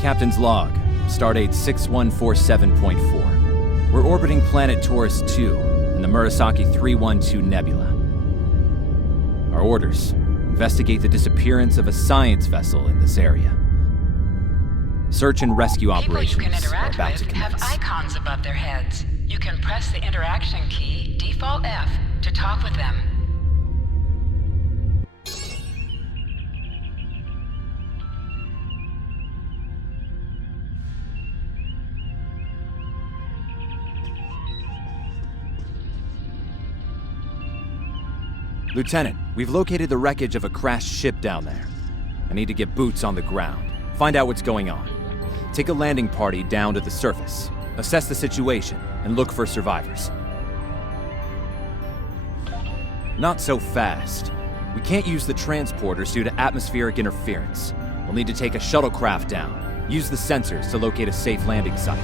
Captain's log, stardate 6147.4. We're orbiting planet Taurus II in the Murasaki 312 Nebula. Our orders: investigate the disappearance of a science vessel in this area. Search and rescue operations are about to commence. Have icons above their heads. You can press the interaction key, default F, to talk with them. Lieutenant, we've located the wreckage of a crashed ship down there. I need to get boots on the ground, find out what's going on. Take a landing party down to the surface, assess the situation, and look for survivors. Not so fast. We can't use the transporters due to atmospheric interference. We'll need to take a shuttlecraft down, use the sensors to locate a safe landing site.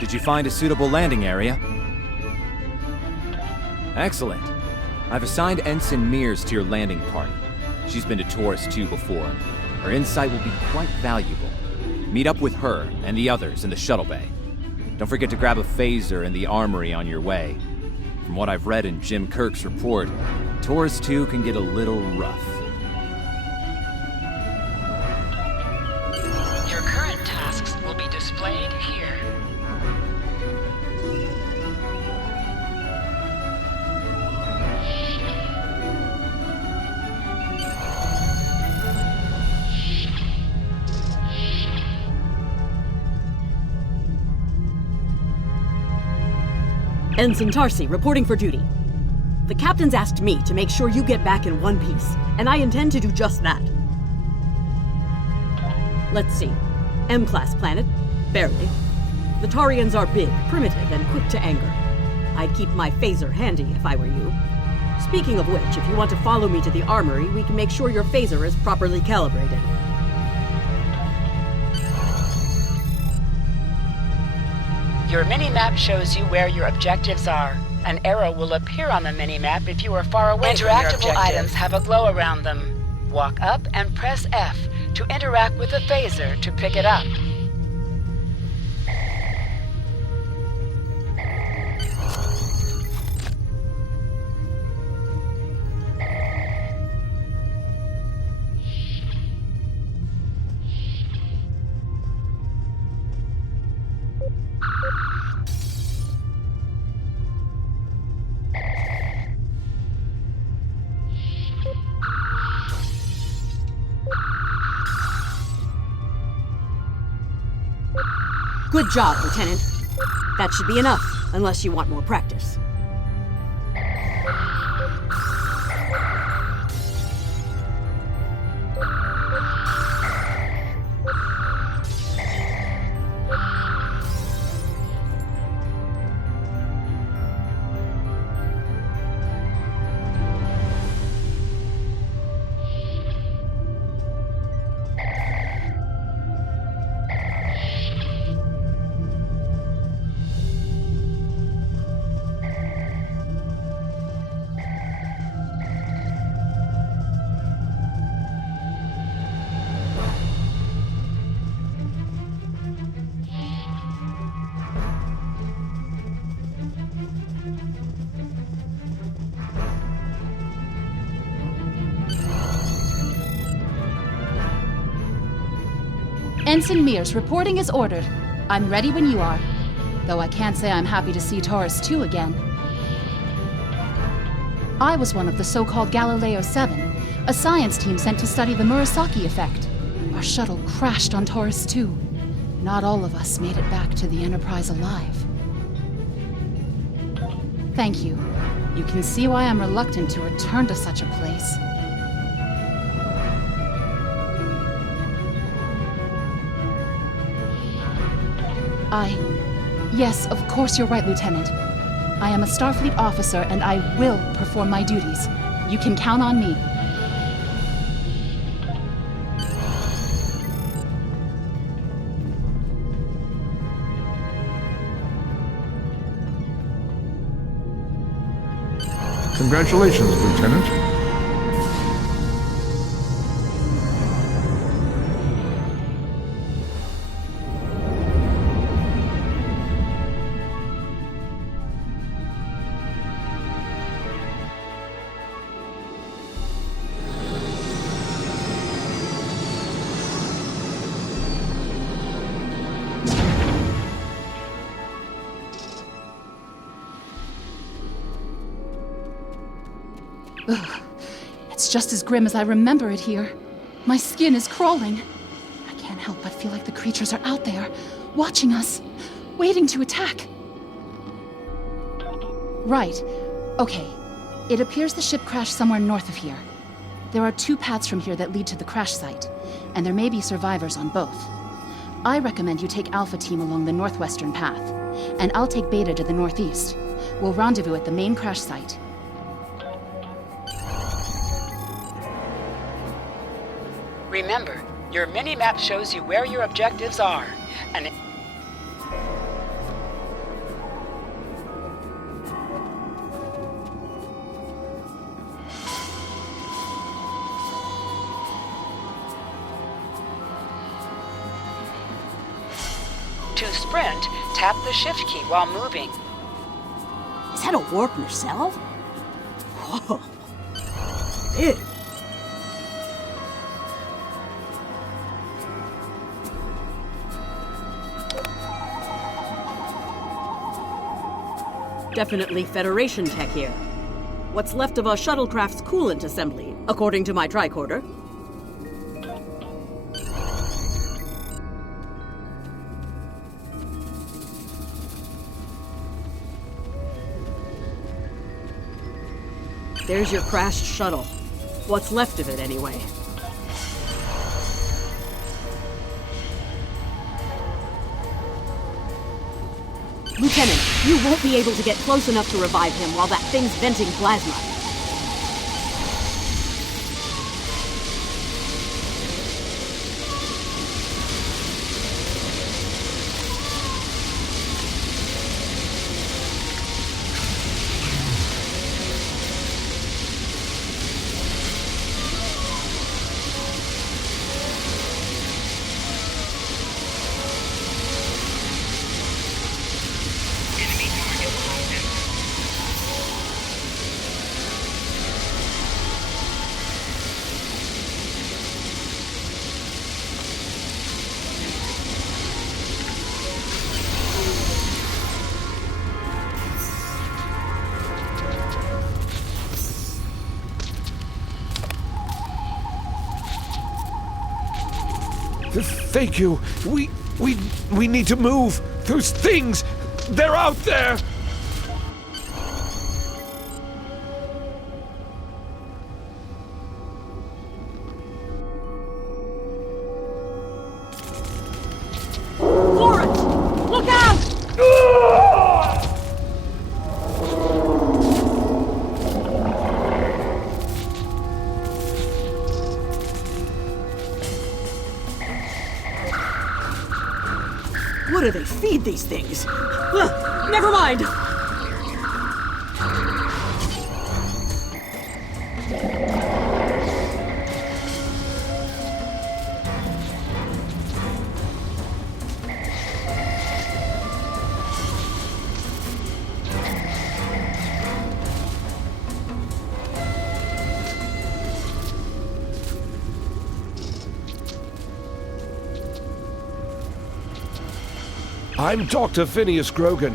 Did you find a suitable landing area? Excellent. I've assigned Ensign Mir to your landing party. She's been to Taurus II before. Her insight will be quite valuable. Meet up with her and the others in the shuttle bay. Don't forget to grab a phaser in the Armory on your way. From what I've read in Jim Kirk's report, Taurus II can get a little rough. Your current tasks will be displayed here. Ensign Tarsi, reporting for duty. The captain's asked me to make sure you get back in one piece, and I intend to do just that. Let's see. M-class planet? Barely. The Taurians are big, primitive, and quick to anger. I'd keep my phaser handy if I were you. Speaking of which, if you want to follow me to the Armory, we can make sure your phaser is properly calibrated. Your mini-map shows you where your objectives are. An arrow will appear on the mini-map if you are far away from your objective. Interactable items have a glow around them. Walk up and press F to interact with the phaser to pick it up. Good job, Lieutenant. That should be enough, unless you want more practice. Ensign Mir's reporting is ordered. I'm ready when you are. Though I can't say I'm happy to see Taurus II again. I was one of the so-called Galileo 7, a science team sent to study the Murasaki effect. Our shuttle crashed on Taurus II. Not all of us made it back to the Enterprise alive. Thank you. You can see why I'm reluctant to return to such a place. Yes, of course you're right, Lieutenant. I am a Starfleet officer, and I will perform my duties. You can count on me. Congratulations, Lieutenant. Ugh. It's just as grim as I remember it here. My skin is crawling. I can't help but feel like the creatures are out there, watching us, waiting to attack. Right. Okay. It appears the ship crashed somewhere north of here. There are 2 paths from here that lead to the crash site, and there may be survivors on both. I recommend you take Alpha Team along the northwestern path, and I'll take Beta to the northeast. We'll rendezvous at the main crash site. Remember, your mini-map shows you where your objectives are, and to sprint, tap the shift key while moving. Is that a warp nacelle? Whoa. Big. Definitely Federation tech here. What's left of a shuttlecraft's coolant assembly, according to my tricorder. There's your crashed shuttle. What's left of it, anyway. Lieutenant, you won't be able to get close enough to revive him while that thing's venting plasma. Thank you. We need to move. Those things, they're out there. Lawrence! Look out! What do they feed these things? Never mind! I'm Dr. Phineas Grogan,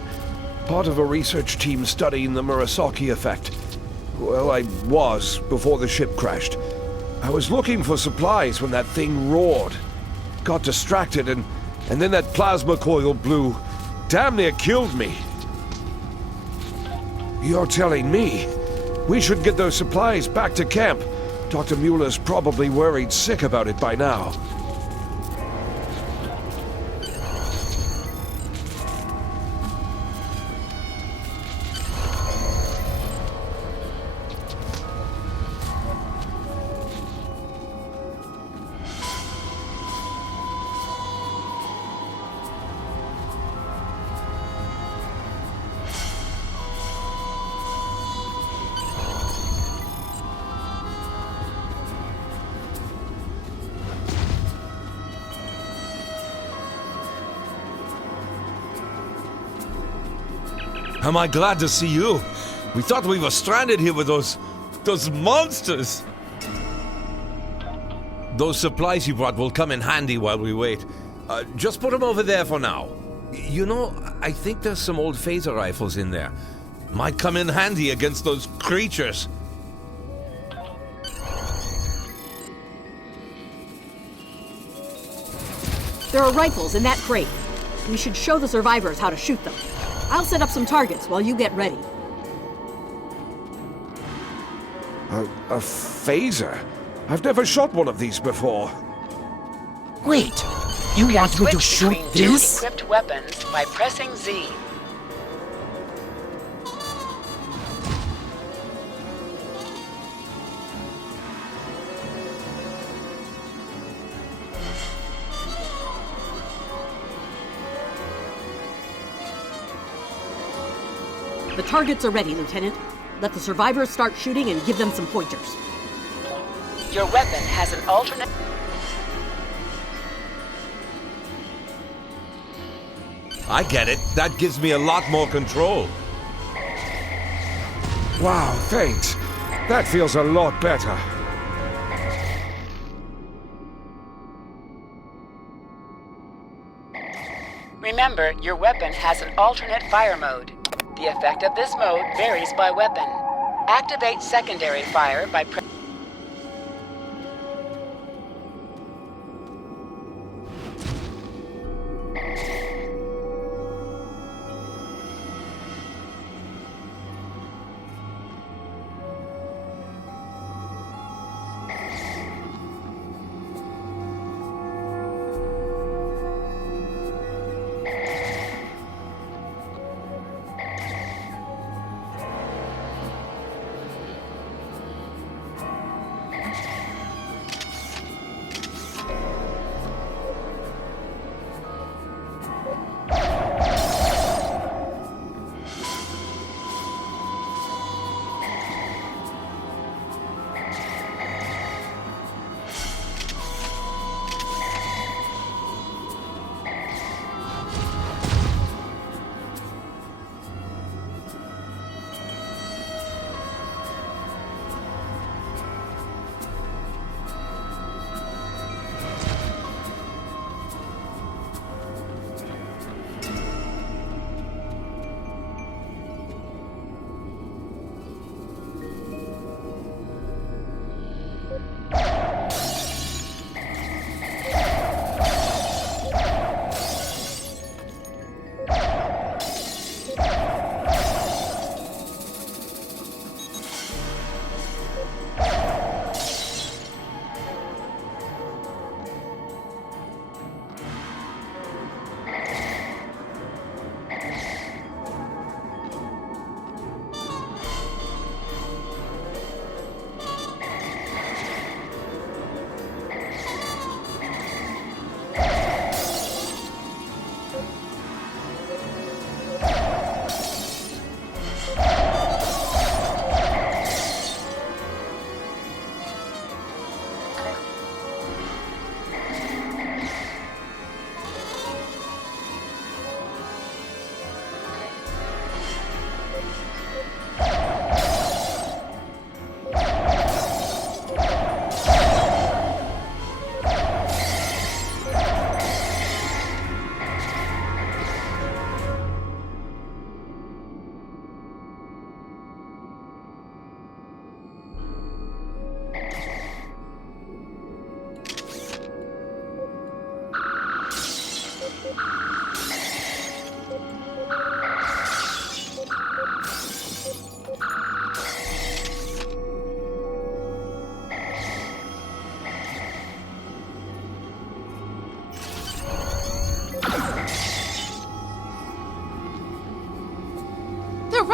part of a research team studying the Murasaki effect. Well, I was before the ship crashed. I was looking for supplies when that thing roared. Got distracted and then that plasma coil blew. Damn near killed me. You're telling me? We should get those supplies back to camp. Dr. Mueller's probably worried sick about it by now. Am I glad to see you? We thought we were stranded here with those monsters. Those supplies you brought will come in handy while we wait. Just put them over there for now. You know, I think there's some old phaser rifles in there. Might come in handy against those creatures. There are rifles in that crate. We should show the survivors how to shoot them. I'll set up some targets while you get ready. A phaser? I've never shot one of these before. Wait, you want me to shoot Switch between this? two equipped weapons by pressing Z. The targets are ready, Lieutenant. Let the survivors start shooting and give them some pointers. Your weapon has an alternate... I get it. That gives me a lot more control. Wow, thanks. That feels a lot better. Remember, your weapon has an alternate fire mode. The effect of this mode varies by weapon. Activate secondary fire by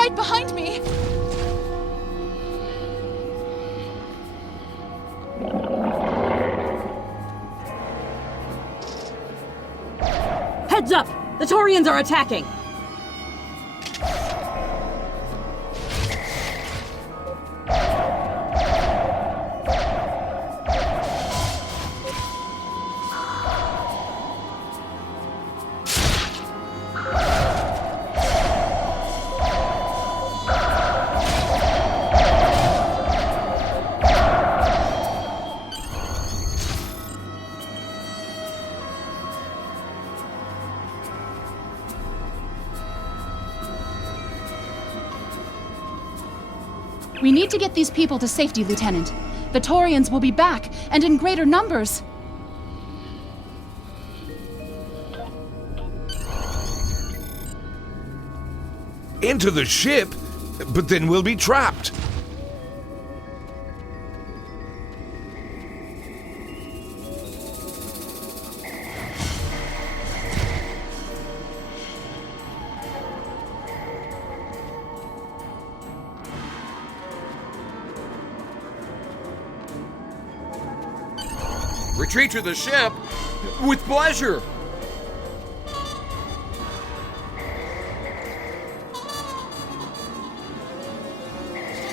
right behind me! Heads up! The Taurians are attacking! We need to get these people to safety, Lieutenant. The Taurians will be back, and in greater numbers. Into the ship? But then we'll be trapped. Retreat to the ship? With pleasure!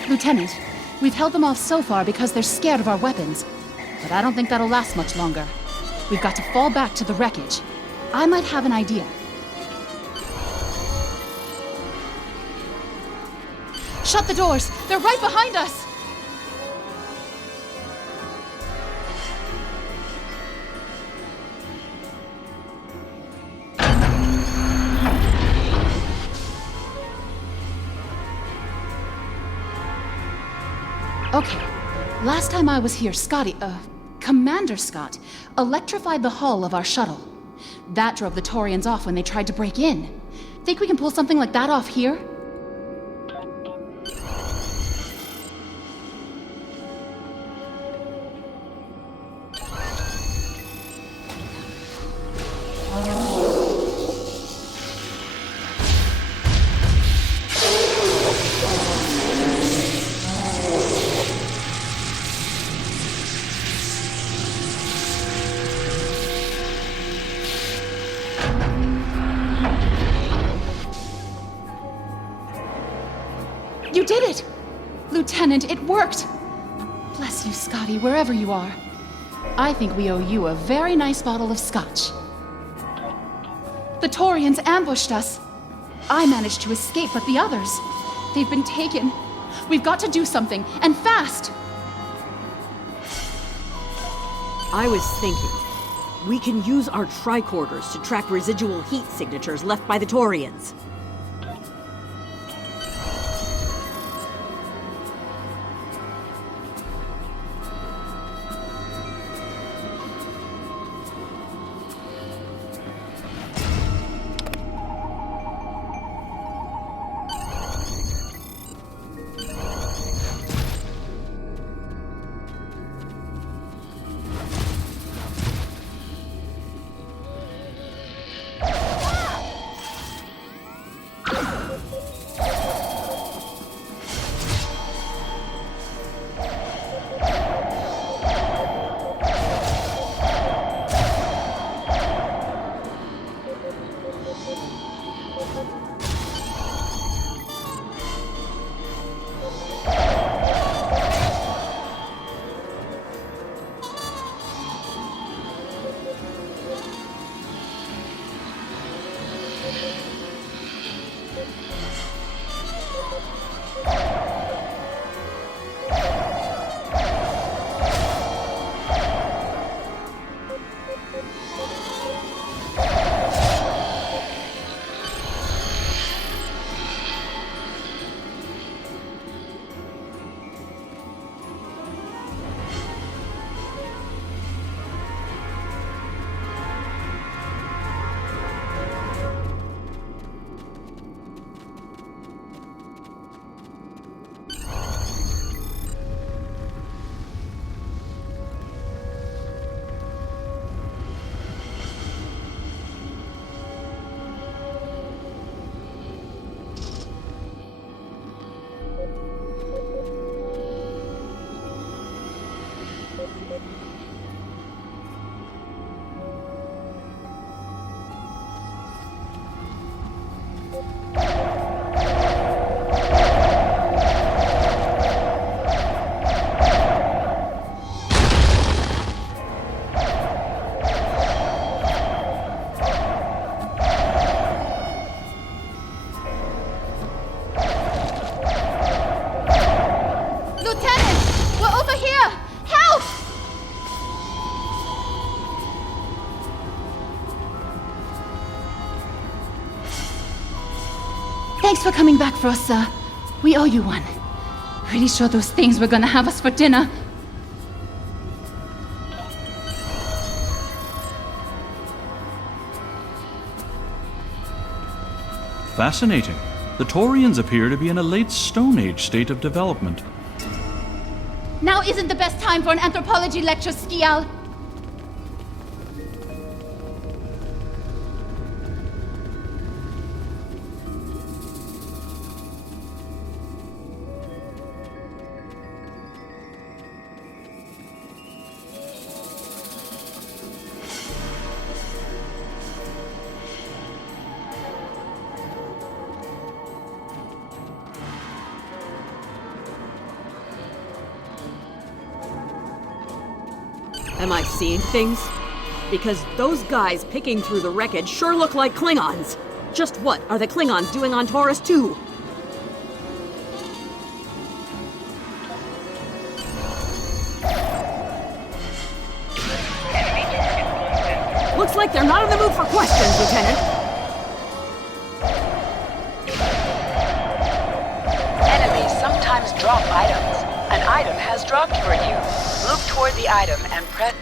Lieutenant, we've held them off so far because they're scared of our weapons. But I don't think that'll last much longer. We've got to fall back to the wreckage. I might have an idea. Shut the doors! They're right behind us! Okay, last time I was here, Commander Scott, electrified the hull of our shuttle. That drove the Taurians off when they tried to break in. Think we can pull something like that off here? You did it! Lieutenant, it worked! Bless you, Scotty, wherever you are. I think we owe you a very nice bottle of scotch. The Taurians ambushed us. I managed to escape, but the others, they've been taken. We've got to do something, and fast! I was thinking, we can use our tricorders to track residual heat signatures left by the Taurians. Thanks for coming back for us, sir. We owe you one. Pretty sure those things were gonna have us for dinner. Fascinating. The Taurians appear to be in a late Stone Age state of development. Now isn't the best time for an anthropology lecture, Skial. Am I seeing things? Because those guys picking through the wreckage sure look like Klingons. Just what are the Klingons doing on Taurus II? Looks like they're not in the mood for questions, Lieutenant. Enemies sometimes drop items. An item has dropped for you. Move toward the item and press...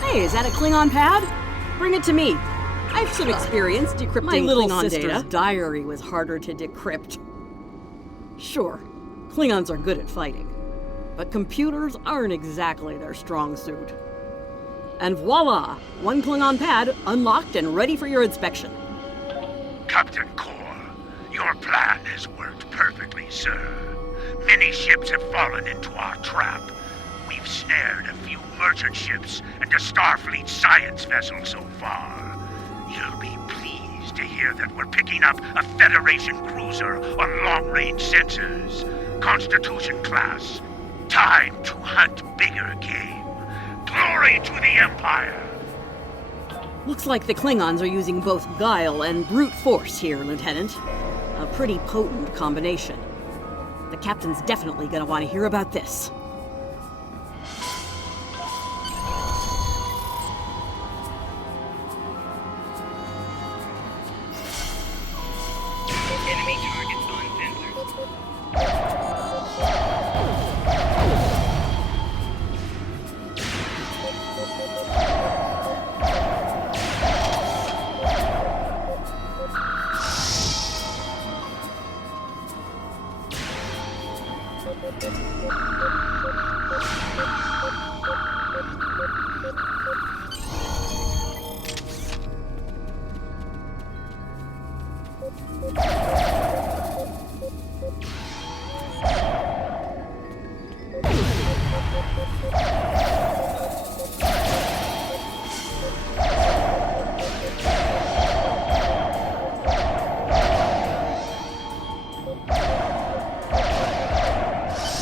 Hey, is that a Klingon pad? Bring it to me. I have some experience decrypting My little Klingon sister's data. Diary was harder to decrypt. Sure, Klingons are good at fighting, but computers aren't exactly their strong suit. And voila! One Klingon pad unlocked and ready for your inspection. Captain Kor, your plan has worked perfectly, sir. Many ships have fallen into our trap. We've snared a few merchant ships and a Starfleet science vessel so far. You'll be pleased to hear that we're picking up a Federation cruiser on long-range sensors. Constitution class. Time to hunt bigger game. Glory to the Empire! Looks like the Klingons are using both guile and brute force here, Lieutenant. A pretty potent combination. The captain's definitely gonna want to hear about this. Enemy targets on sensors.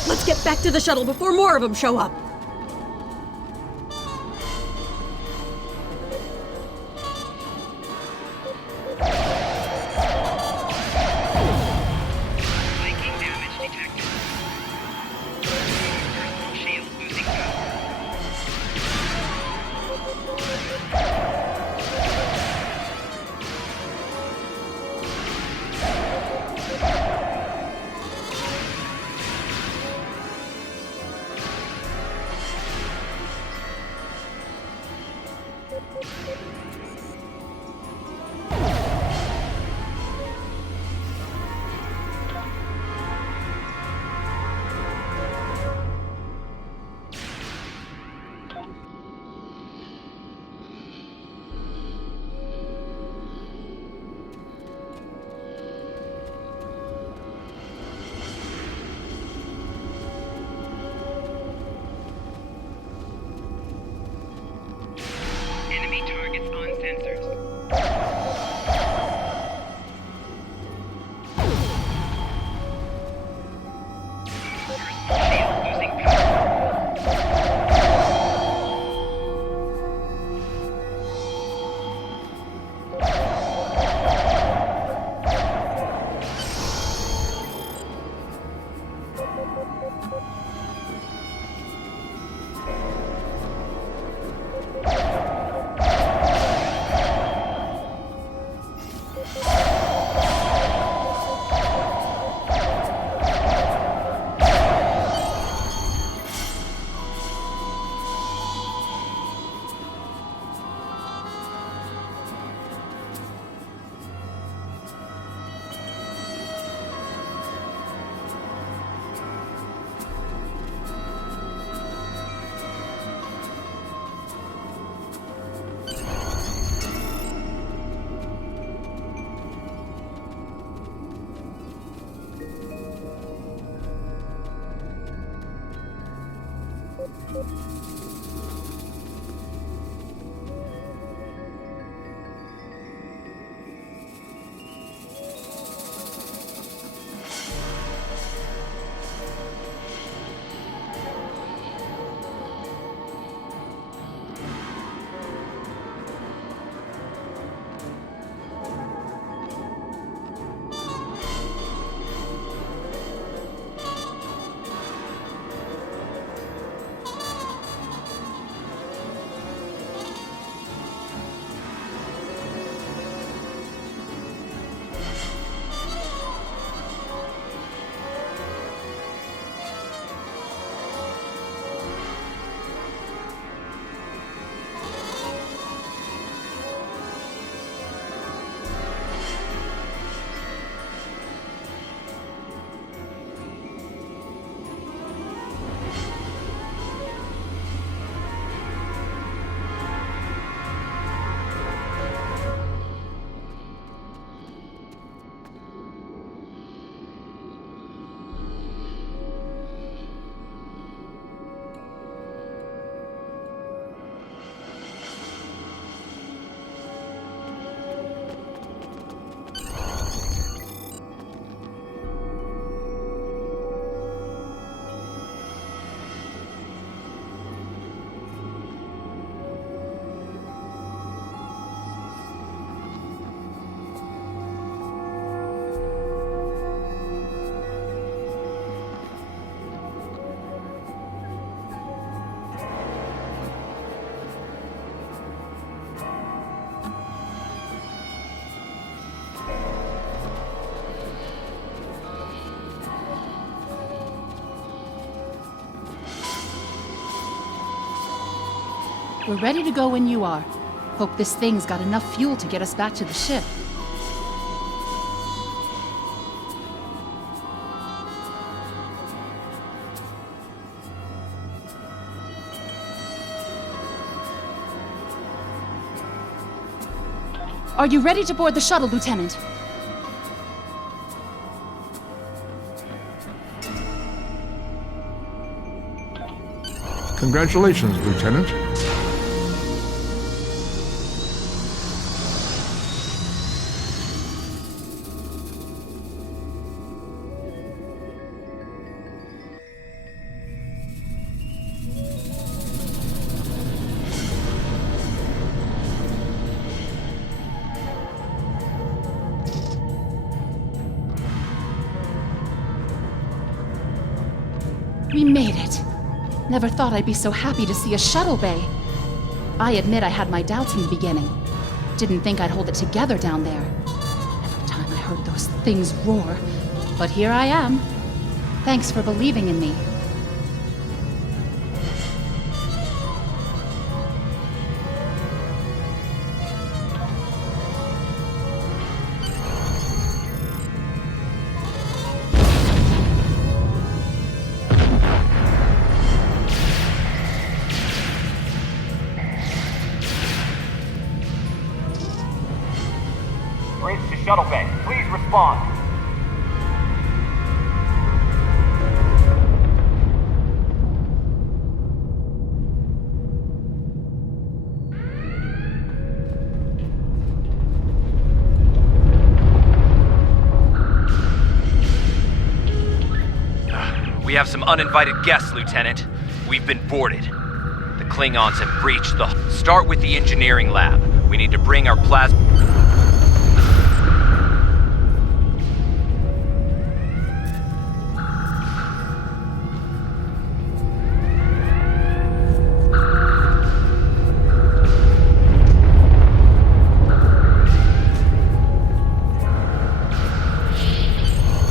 Let's get back to the shuttle before more of them show up. Flanking damage detected. Personal shield losing power. We're ready to go when you are. Hope this thing's got enough fuel to get us back to the ship. Are you ready to board the shuttle, Lieutenant? Congratulations, Lieutenant. We made it. Never thought I'd be so happy to see a shuttle bay. I admit I had my doubts in the beginning. Didn't think I'd hold it together down there. Every time I heard those things roar. But here I am. Thanks for believing in me. Shuttle bay, please respond. We have some uninvited guests, Lieutenant. We've been boarded. The Klingons have breached the... Start with the engineering lab. We need to bring our plasma...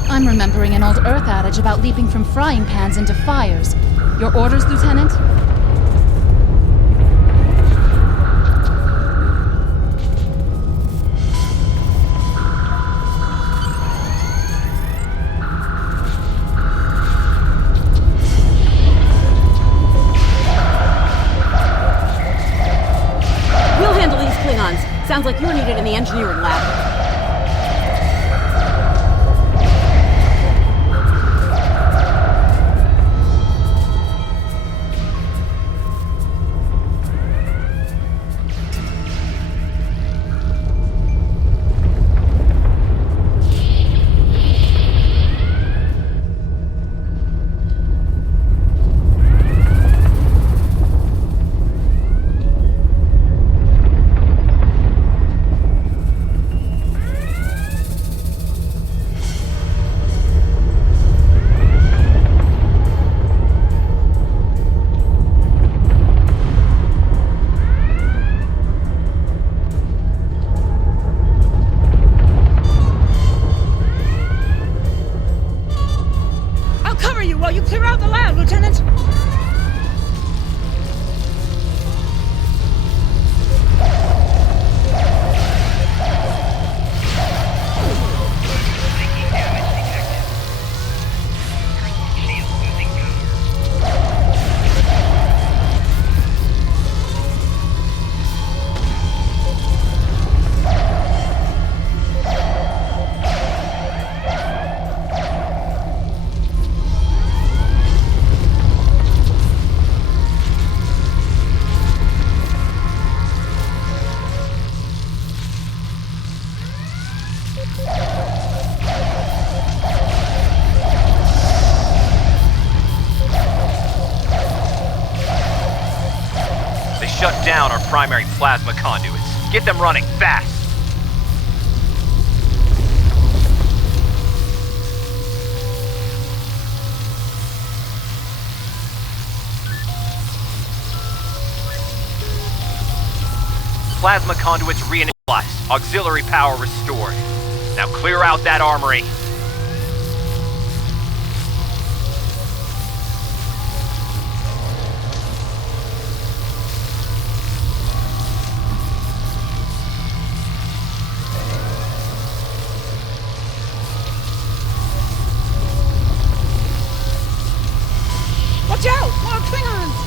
I'm remembering an old Earth adage about leaping from frying pans into fires. Your orders, Lieutenant? We'll handle these Klingons. Sounds like you're needed in the engineering lab. Clear out the lab, Lieutenant! Shut down our primary plasma conduits. Get them running fast! Plasma conduits reinitialized. Auxiliary power restored. Now clear out that armory. Watch out! More Klingons!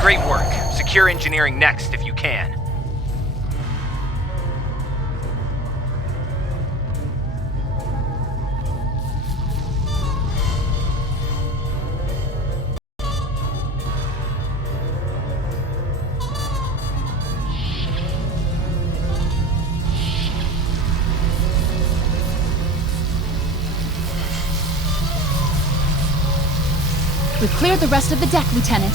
Great work. Secure engineering next if you can. We've cleared the rest of the deck, Lieutenant.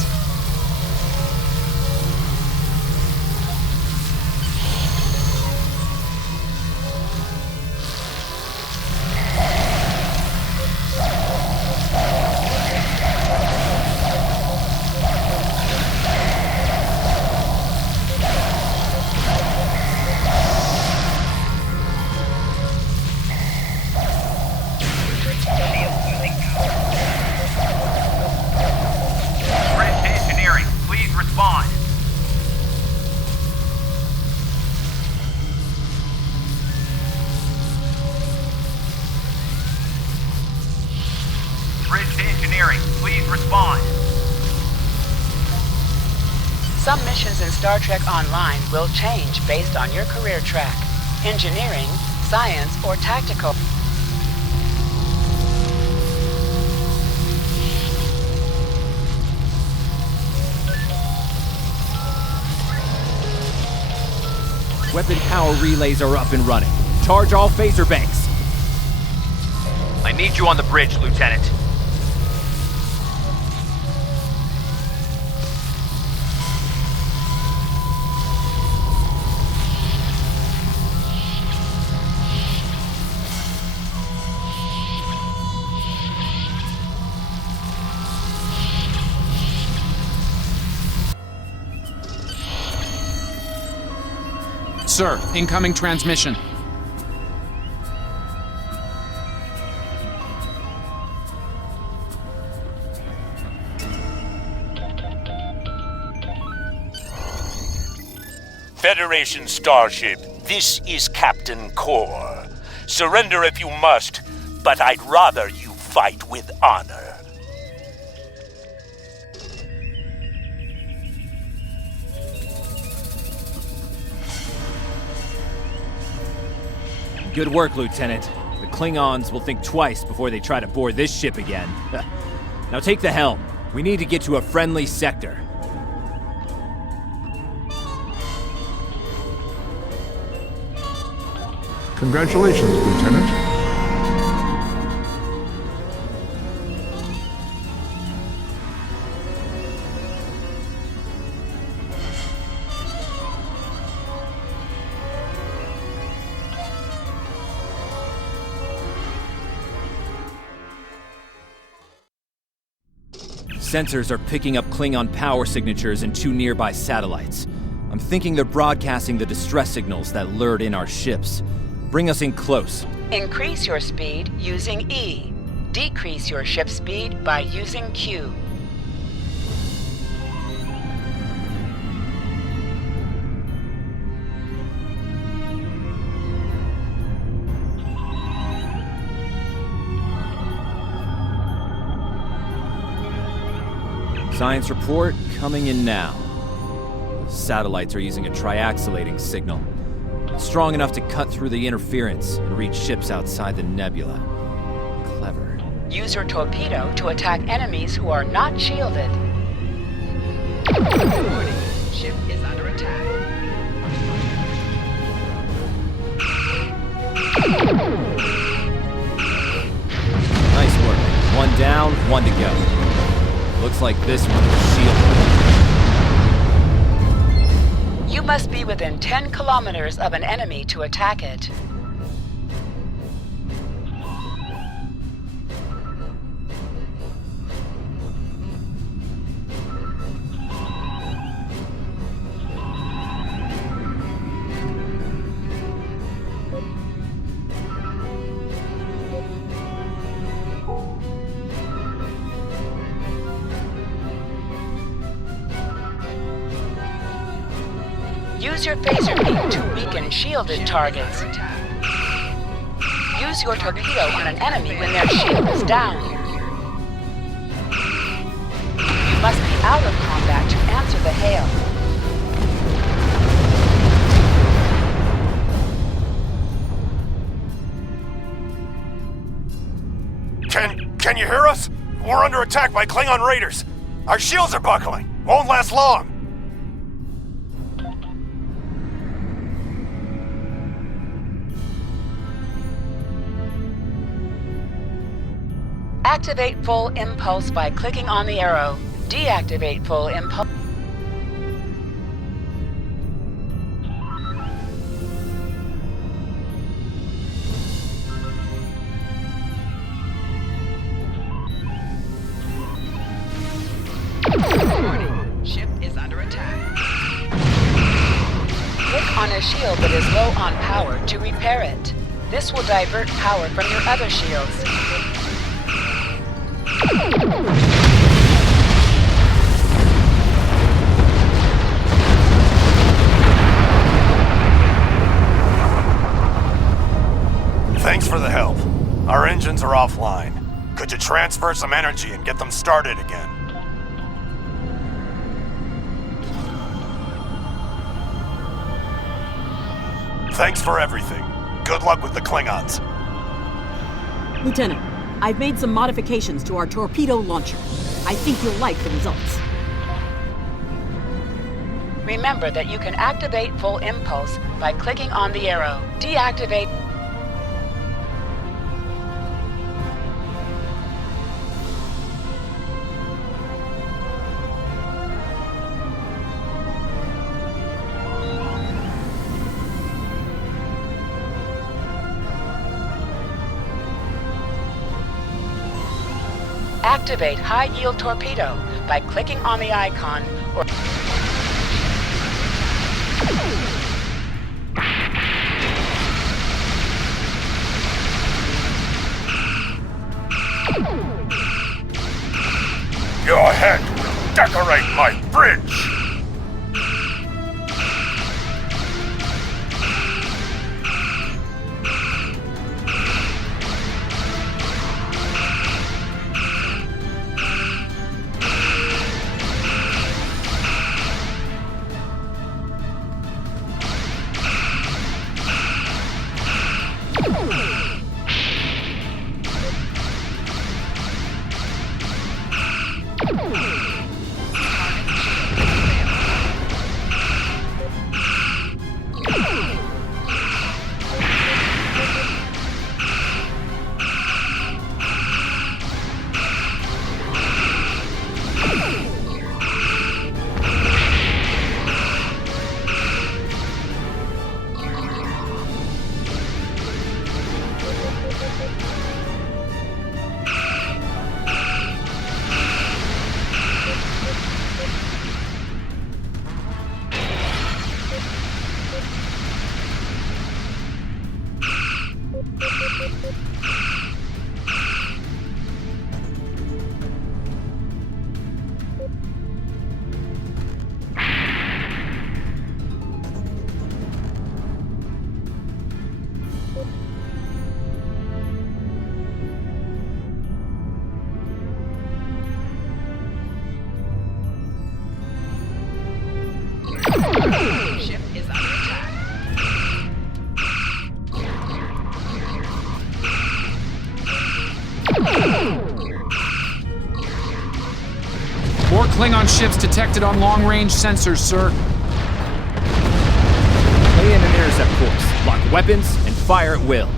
Some missions in Star Trek Online will change based on your career track. Engineering, science, or tactical. Weapon power relays are up and running. Charge all phaser banks. I need you on the bridge, Lieutenant. Sir, incoming transmission. Federation starship, this is Captain Core. Surrender if you must, but I'd rather you fight with honor. Good work, Lieutenant. The Klingons will think twice before they try to board this ship again. Now take the helm. We need to get to a friendly sector. Congratulations, Lieutenant. Sensors are picking up Klingon power signatures in 2 nearby satellites. I'm thinking they're broadcasting the distress signals that lured in our ships. Bring us in close. Increase your speed using E. Decrease your ship speed by using Q. Science report coming in now. The satellites are using a triaxulating signal. Strong enough to cut through the interference and reach ships outside the nebula. Clever. Use your torpedo to attack enemies who are not shielded. Warning. Ship is under attack. Nice work. 1 down, 1 to go. Looks like this one is shielded. You must be within 10 kilometers of an enemy to attack it. Use your phaser beam to weaken shielded targets. Use your torpedo on an enemy when their shield is down. You must be out of combat to answer the hail. Can you hear us? We're under attack by Klingon raiders. Our shields are buckling. Won't last long. Activate full impulse by clicking on the arrow. Deactivate full impulse. Warning. Ship is under attack. Click on a shield that is low on power to repair it. This will divert power from your other shields. Thanks for the help. Our engines are offline. Could you transfer some energy and get them started again? Thanks for everything. Good luck with the Klingons. Lieutenant, I've made some modifications to our torpedo launcher. I think you'll like the results. Remember that you can activate full impulse by clicking on the arrow. Deactivate. Activate high-yield torpedo by clicking on the icon or... Your head will decorate my bridge! Ship is under attack. More Klingon ships detected on long-range sensors, sir. Lay in an intercept course, lock weapons, and fire at will.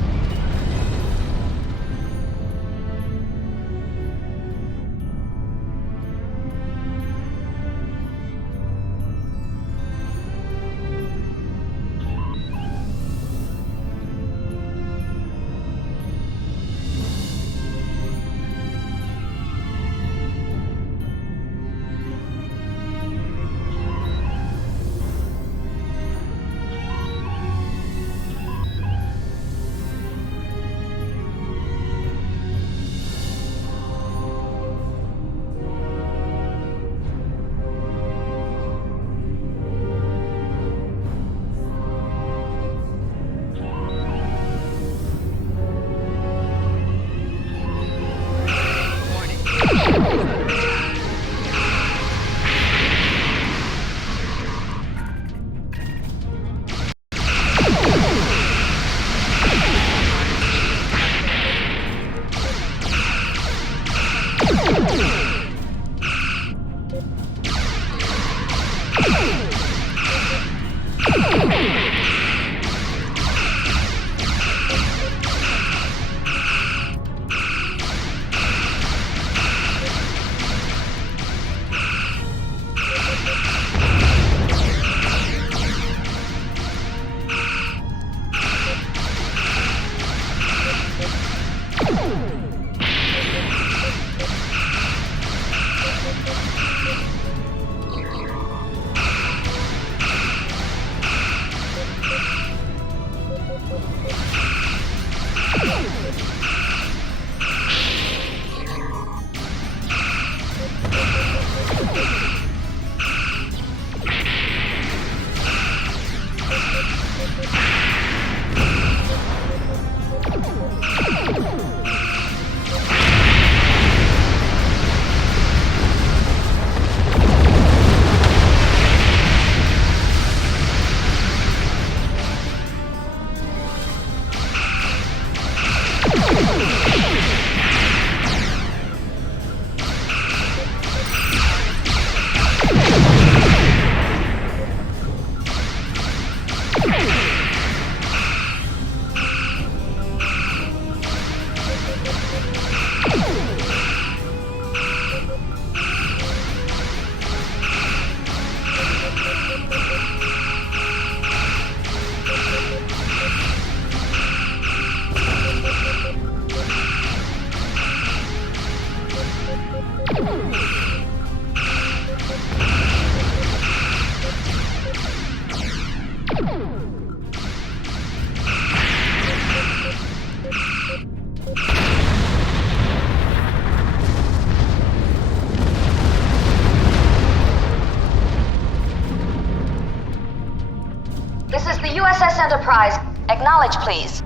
This is the USS Enterprise. Acknowledge, please.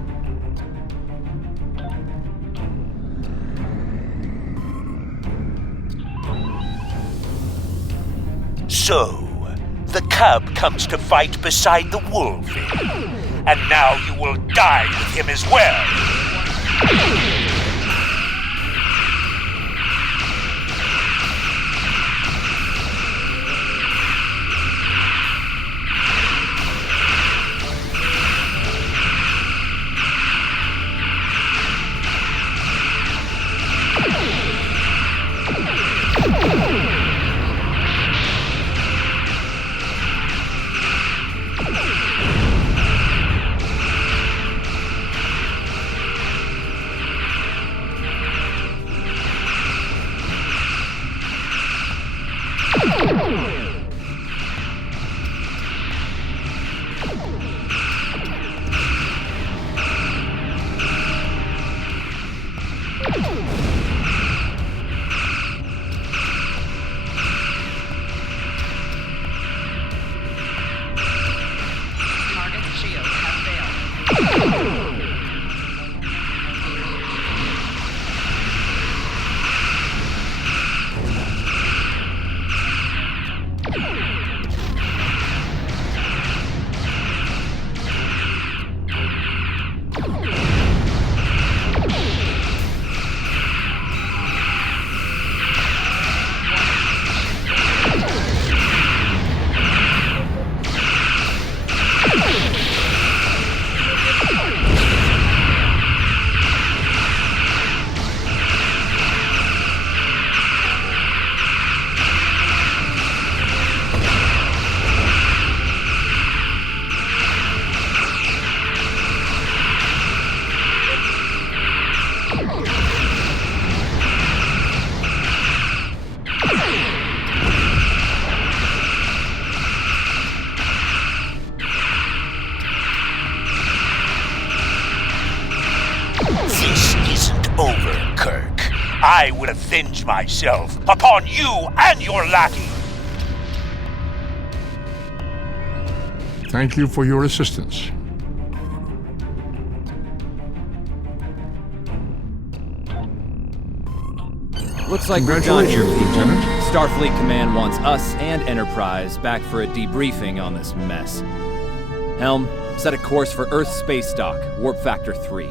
So, the cub comes to fight beside the wolf. And now you will die with him as well. I will avenge myself upon you and your lackey. Thank you for your assistance. Looks like we're done here, people. Lieutenant. Starfleet Command wants us and Enterprise back for a debriefing on this mess. Helm, set a course for Earth Spacedock, warp factor 3.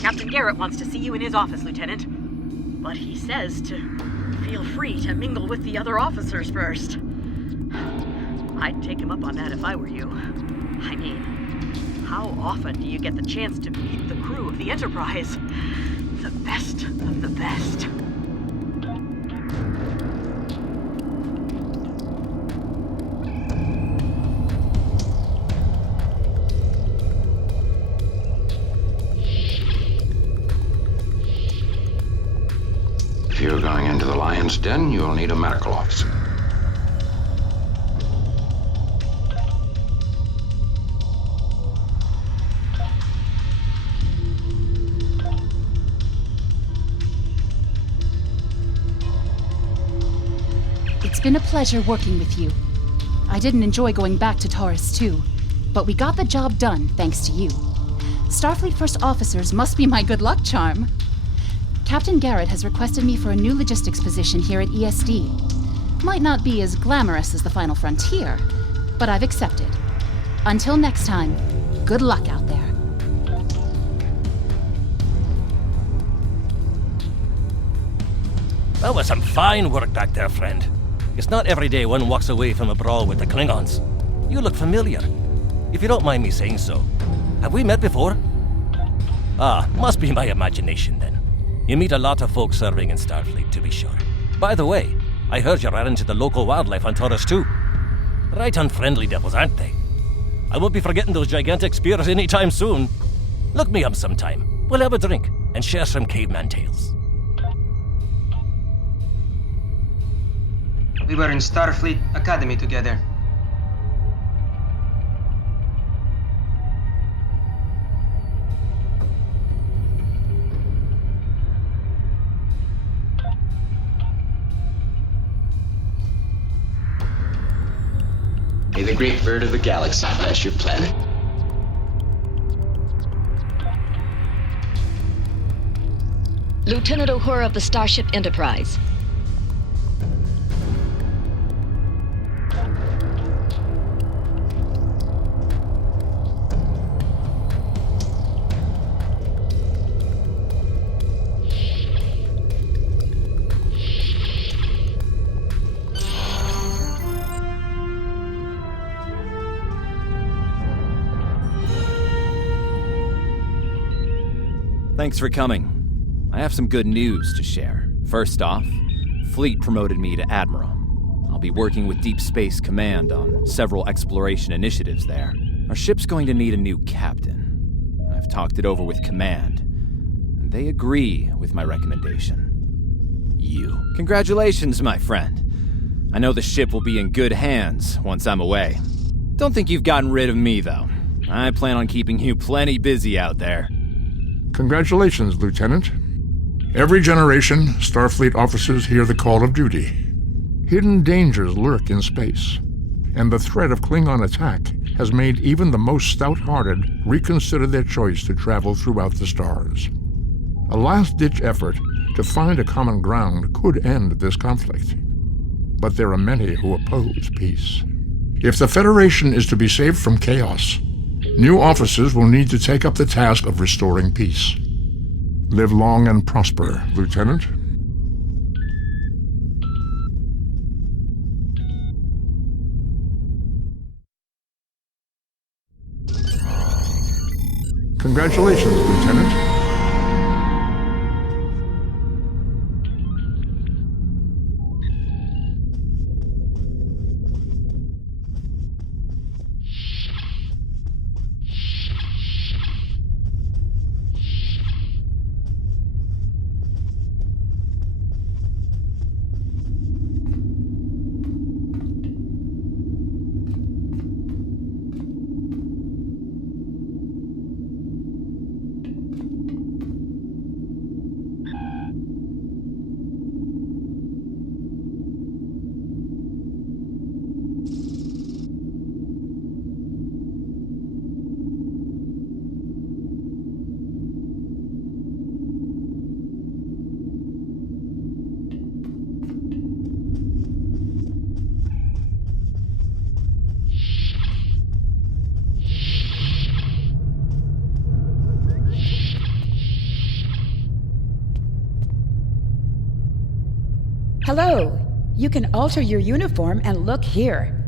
Captain Garrett wants to see you in his office, Lieutenant. But he says to feel free to mingle with the other officers first. I'd take him up on that if I were you. I mean, how often do you get the chance to meet the crew of the Enterprise? The best of the best. If you're going into the lion's den, you'll need a medical officer. It's been a pleasure working with you. I didn't enjoy going back to Taurus II, but we got the job done thanks to you. Starfleet First Officers must be my good luck charm. Captain Garrett has requested me for a new logistics position here at ESD. Might not be as glamorous as the Final Frontier, but I've accepted. Until next time, good luck out there. That was some fine work back there, friend. It's not every day one walks away from a brawl with the Klingons. You look familiar. If you don't mind me saying so. Have we met before? Ah, must be my imagination then. You meet a lot of folks serving in Starfleet, to be sure. By the way, I heard you ran into the local wildlife on Taurus II. Right unfriendly devils, aren't they? I won't be forgetting those gigantic spears anytime soon. Look me up sometime. We'll have a drink and share some caveman tales. We were in Starfleet Academy together. May the great bird of the galaxy bless your planet. Lieutenant Uhura of the Starship Enterprise. Thanks for coming. I have some good news to share. First off, Fleet promoted me to Admiral. I'll be working with Deep Space Command on several exploration initiatives there. Our ship's going to need a new captain. I've talked it over with Command, and they agree with my recommendation. You. Congratulations, my friend. I know the ship will be in good hands once I'm away. Don't think you've gotten rid of me, though. I plan on keeping you plenty busy out there. Congratulations, Lieutenant. Every generation, Starfleet officers hear the call of duty. Hidden dangers lurk in space, and the threat of Klingon attack has made even the most stout-hearted reconsider their choice to travel throughout the stars. A last-ditch effort to find a common ground could end this conflict. But there are many who oppose peace. If the Federation is to be saved from chaos, new officers will need to take up the task of restoring peace. Live long and prosper, Lieutenant. Congratulations, Lieutenant. Hello. You can alter your uniform and look here.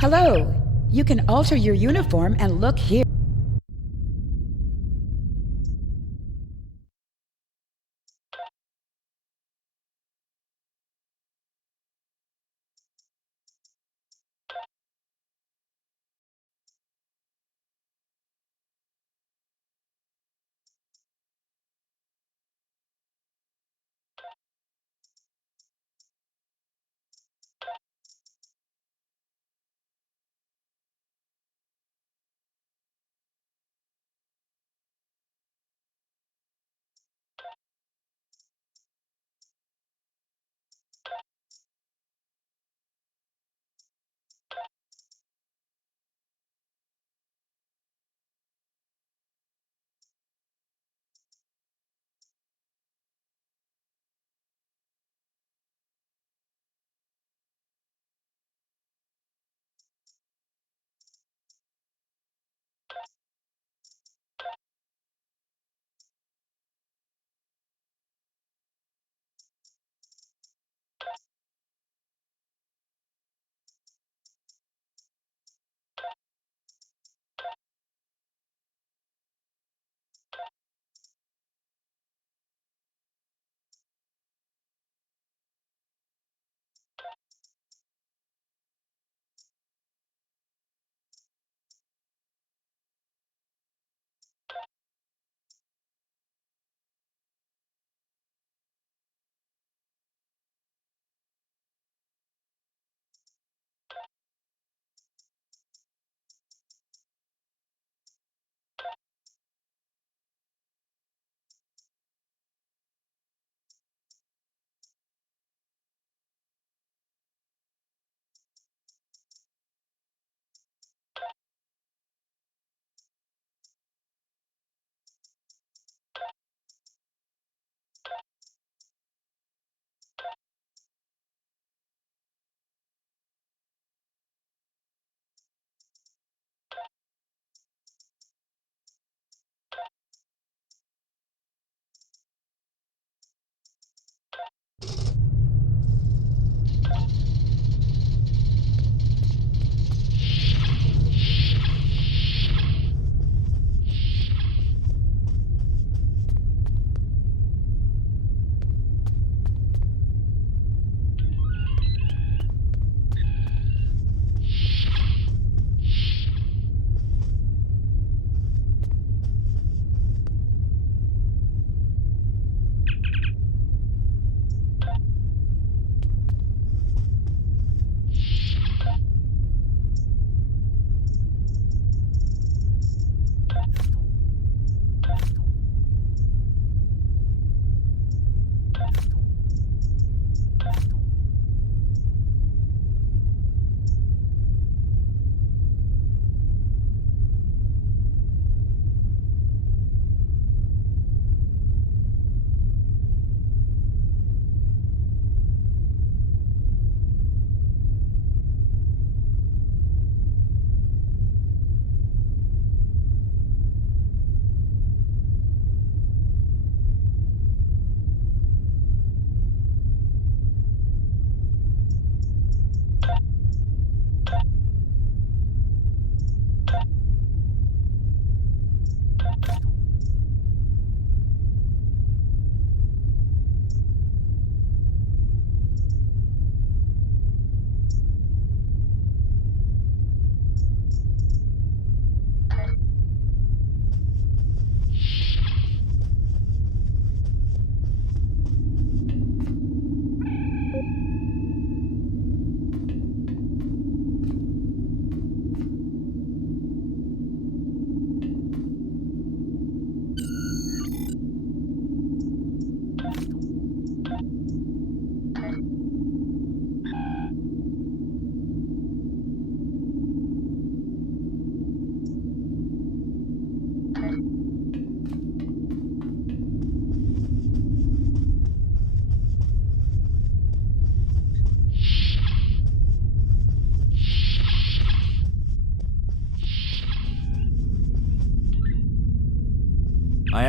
Hello. You can alter your uniform and look here.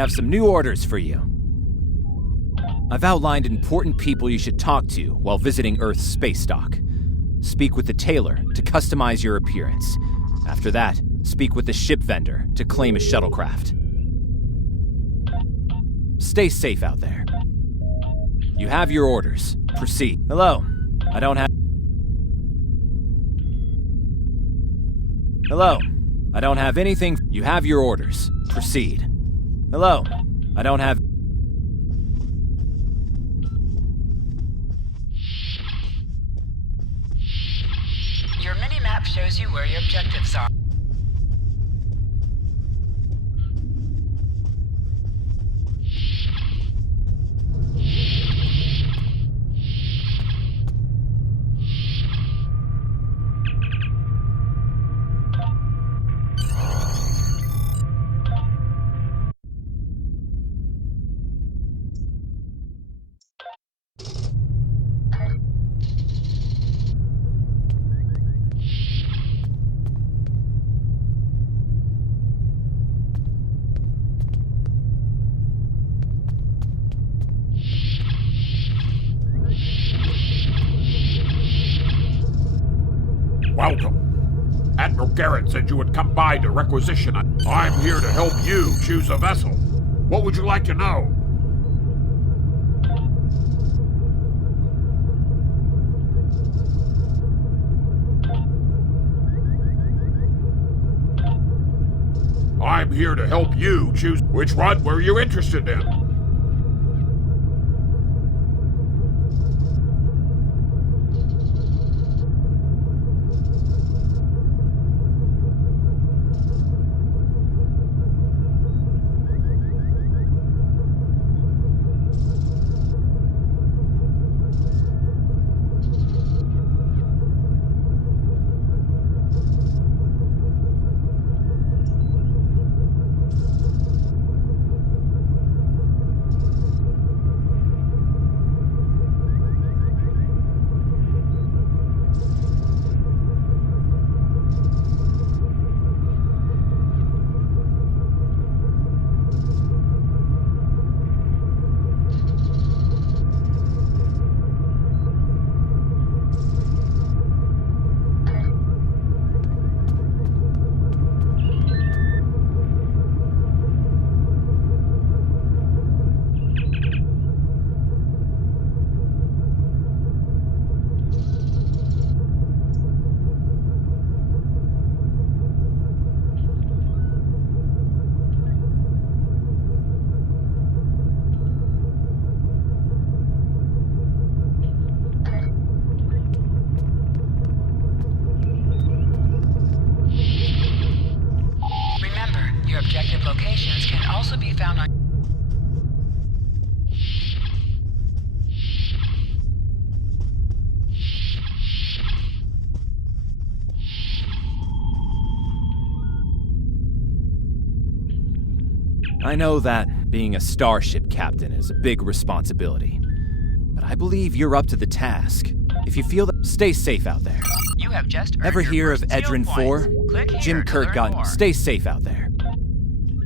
have some new orders for you. I've outlined important people you should talk to while visiting Earth's Spacedock. Speak with the tailor to customize your appearance. After that, speak with the ship vendor to claim a shuttlecraft. Stay safe out there. You have your orders. Proceed. Hello. Hello. I don't have anything. You have your orders. Proceed. Hello. I don't have... Your mini-map shows you where your objectives are. Welcome. Admiral Garrett said you would come by to requisition. I'm here to help you choose a vessel. What would you like to know? I'm here to help you choose. Which one were you interested in? Objective locations can also be found on... I know that being a starship captain is a big responsibility, but I believe you're up to the task. If you feel that, stay safe out there. You have just earned Ever your hear of first Edin skill IV? points. Click here Jim to Kirk learn got... more. Stay safe out there.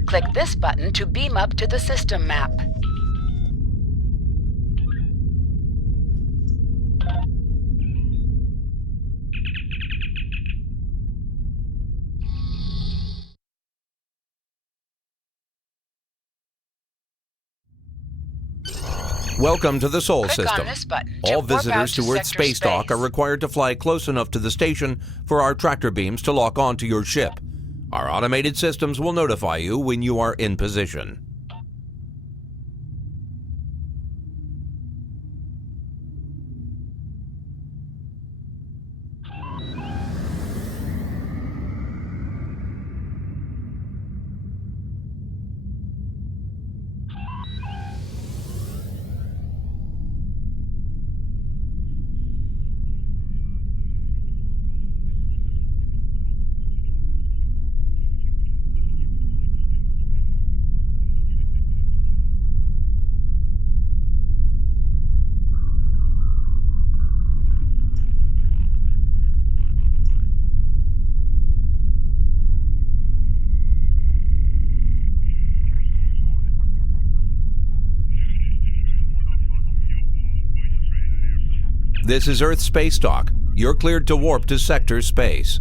Click this button to beam up to the system map. Welcome to the Sol Click on system. this button to All warp out visitors to to Earth's sector Spacedock space. are required to fly close enough to the station for our tractor beams to lock onto your ship. Our automated systems will notify you when you are in position. This is Earth Spacedock. You're cleared to warp to Sector Space.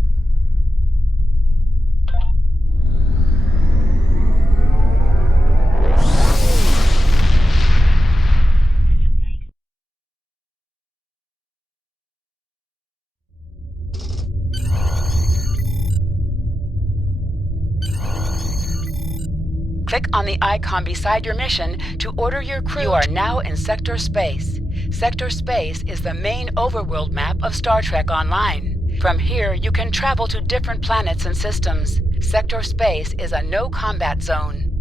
Click on the icon beside your mission to order your crew. You are now in Sector Space. Sector Space is the main overworld map of Star Trek Online. From here, you can travel to different planets and systems. Sector Space is a no-combat zone.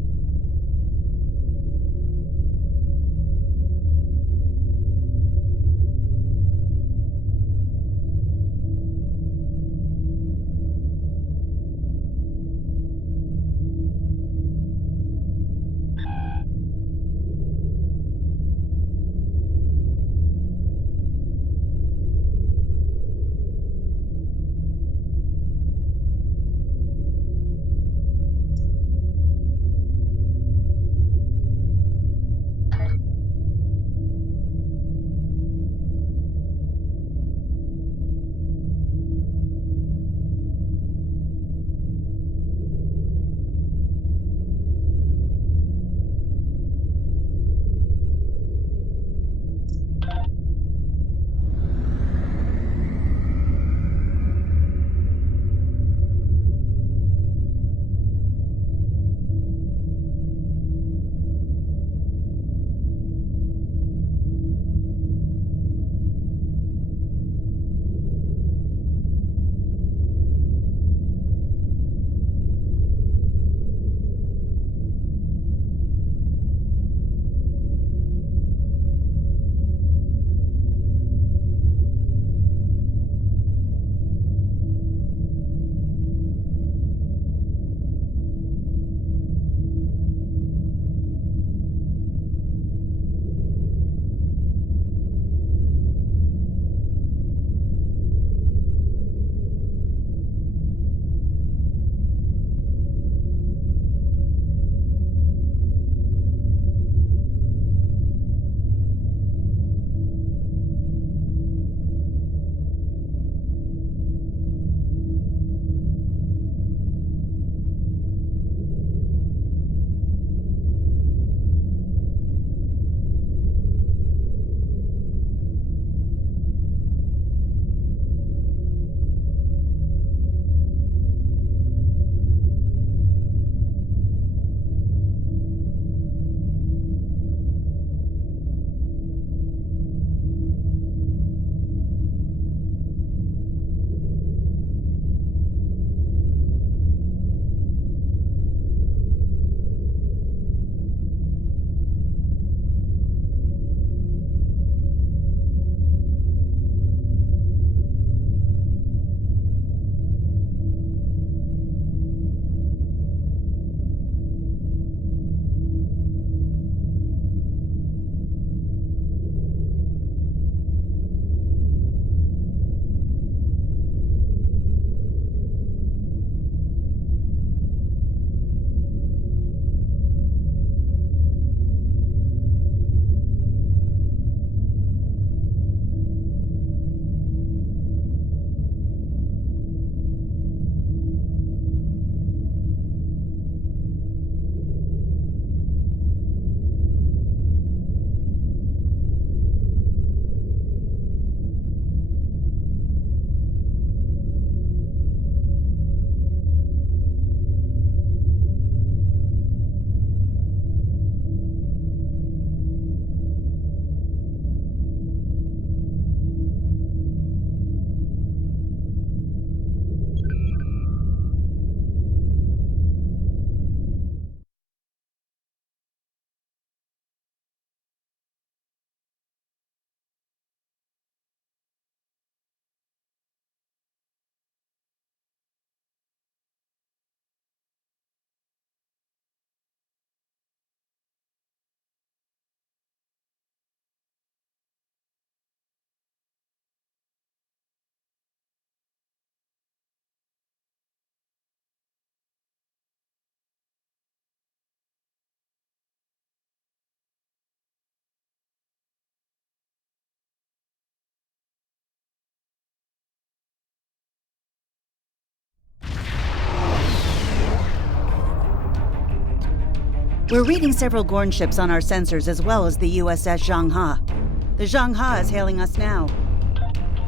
We're reading several Gorn ships on our sensors as well as the USS Zhanghe. The Zhanghe is hailing us now.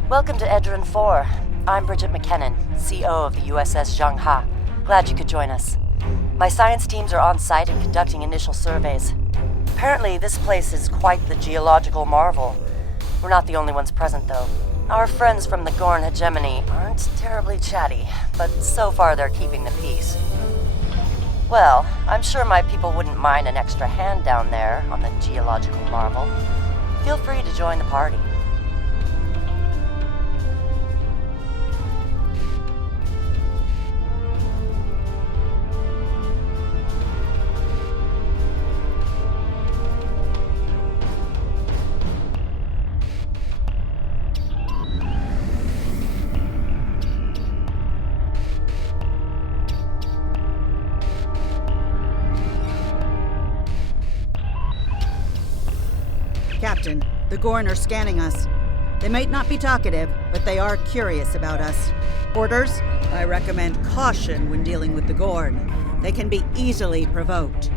Welcome to Edin IV. I'm Bridget McKinnon, CO of the USS Zhanghe. Glad you could join us. My science teams are on site and conducting initial surveys. Apparently, this place is quite the geological marvel. We're not the only ones present, though. Our friends from the Gorn hegemony aren't terribly chatty, but so far they're keeping the peace. Well, I'm sure my people wouldn't mind an extra hand down there on the geological marvel. Feel free to join the party. Captain, the Gorn are scanning us. They might not be talkative, but they are curious about us. Orders? I recommend caution when dealing with the Gorn. They can be easily provoked.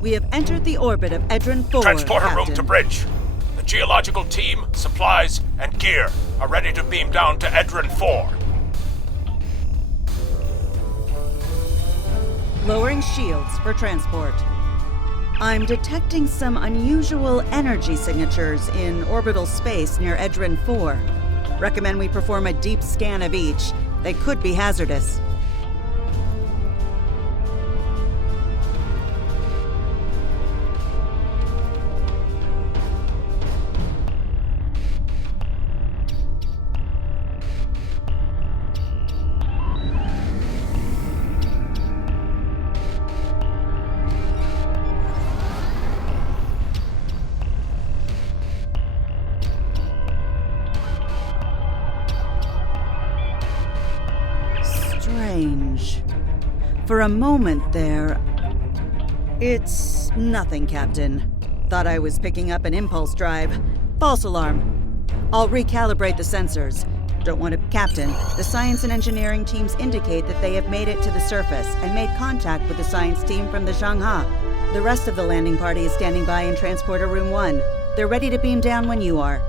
We have entered the orbit of Edin IV, Transporter Captain. room to bridge. The geological team, supplies, and gear are ready to beam down to Edin IV. Lowering shields for transport. I'm detecting some unusual energy signatures in orbital space near Edin IV. Recommend we perform a deep scan of each. They could be hazardous. Strange. For a moment there... It's nothing, Captain. Thought I was picking up an impulse drive. False alarm. I'll recalibrate the sensors. Don't want to... Captain, the science and engineering teams indicate that they have made it to the surface and made contact with the science team from the Zhanghe. The rest of the landing party is standing by in Transporter Room 1. They're ready to beam down when you are.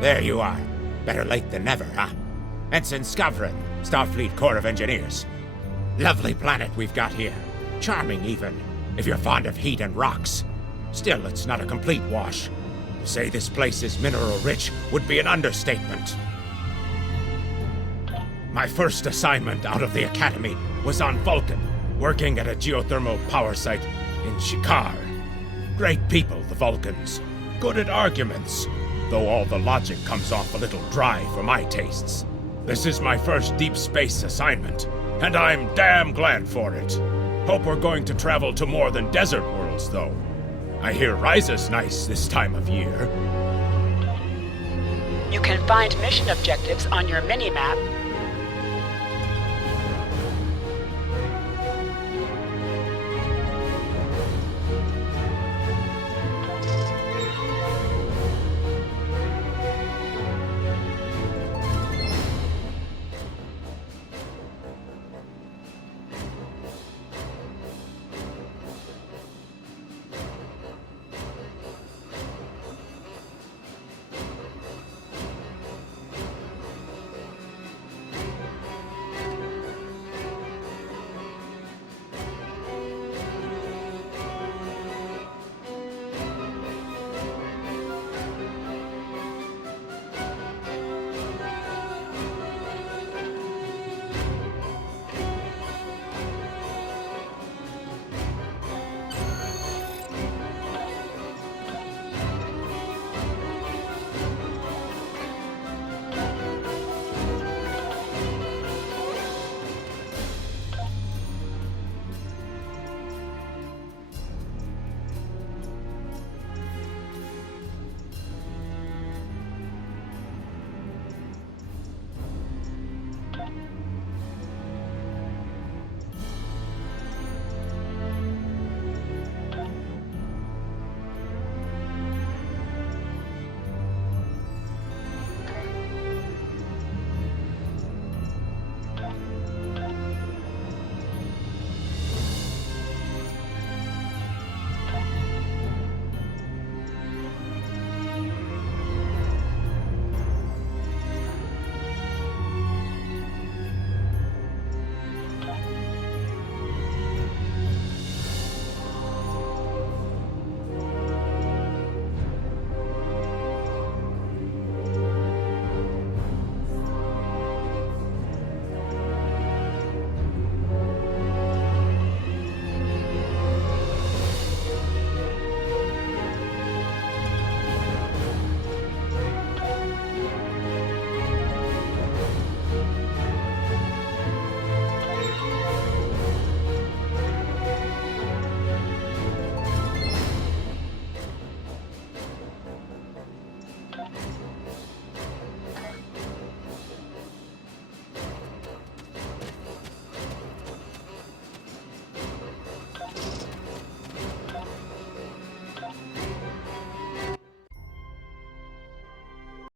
There you are. Better late than never, huh? Ensign Skavron, Starfleet Corps of Engineers. Lovely planet we've got here. Charming, even, if you're fond of heat and rocks. Still, it's not a complete wash. To say this place is mineral-rich would be an understatement. My first assignment out of the Academy was on Vulcan, working at a geothermal power site in Shikar. Great people, the Vulcans. Good at arguments, though all the logic comes off a little dry for my tastes. This is my first deep space assignment, and I'm damn glad for it. Hope we're going to travel to more than desert worlds, though. I hear Ryza's nice this time of year. You can find mission objectives on your mini-map